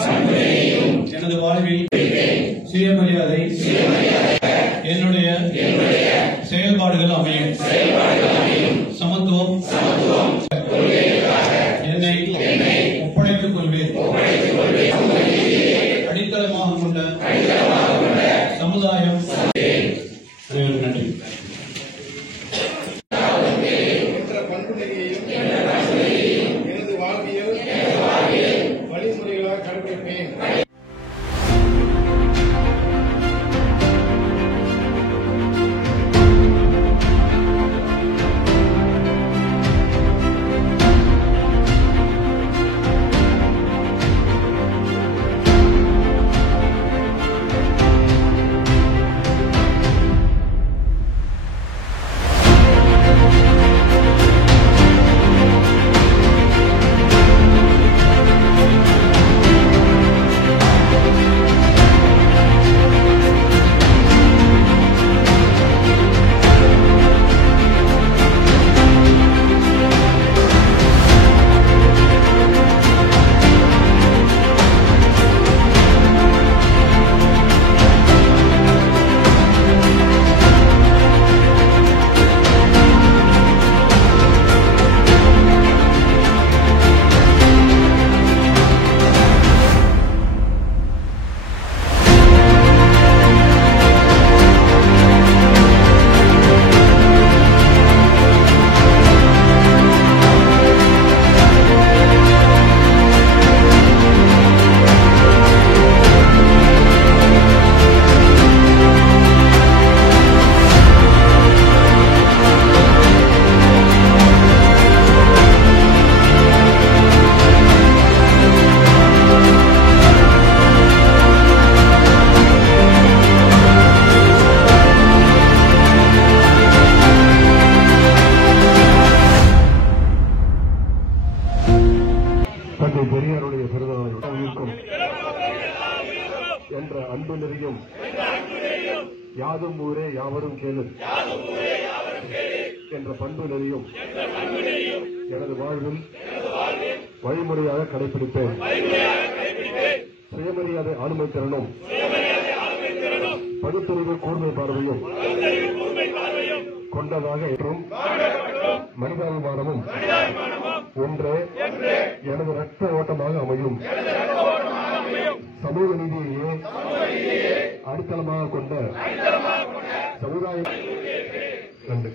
சார்புமேனியையும் எனது வாழ்வில் சுயமரியாதை என்னுடைய செயல்பாடுகள் அமையும். சமத்துவம் என்னை ஒப்படைத்துக் கொள்வேன். அடித்தளமாக கொண்ட சமுதாயம். நன்றி. எனது வாழ்வியல் வழிமுறைகளாக கடைபிடிப்பேன். தந்தை பெரியாருடைய பிறந்தநாளை இருக்கும் என்ற அன்பு நெறியும் யாதும் ஊரே யாவரும் கேளு என்ற பண்பு நெறியும் எனது வாழ்வில் வழிமுறையாக கடைபிடிப்பேன். சுயமரியாதை ஆளுமை திறனும் பகுத்தறிவு கூர்மை பார்வையும் கொண்டதாக என்றும் மனிதாபிமானமும் ஒன்றே எனது ரத்த ஓட்டமாக அமையும். சமூக நீதியையே அடித்தளமாக கொண்ட சமுதாயம். நன்றி.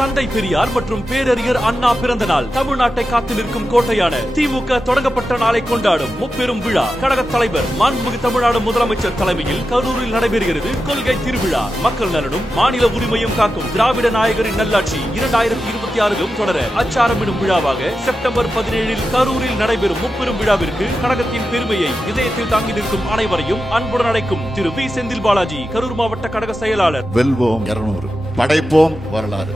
தந்தை பெரியார் மற்றும் பேரறிஞர் அண்ணா பிறந்த நாள் தமிழ்நாட்டை காத்து நிற்கும் கோட்டையான திமுக தொடங்கப்பட்ட நாளை கொண்டாடும் முப்பெரும் விழா கழக தலைவர் மாண்புமிகு தமிழ்நாடு முதலமைச்சர் தலைமையில் கரூரில் நடைபெறுகிறது. கொள்கை திருவிழா. மக்கள் நலனும் மாநில உரிமையும் காக்கும் திராவிட நாயகரின் நல்லாட்சி 2026 தொடர அச்சாரமிடும் விழாவாக செப்டம்பர் 17 கரூரில் நடைபெறும் முப்பெரும் விழாவிற்கு கழகத்தின் பெருமையை இதயத்தில் தாங்கி நிற்கும் அனைவரையும் அன்புடன் அழைக்கும் திரு வி செந்தில் பாலாஜி, கரூர் மாவட்ட கழக செயலாளர். வெல்வோம் 200, படைப்போம் வரலாறு.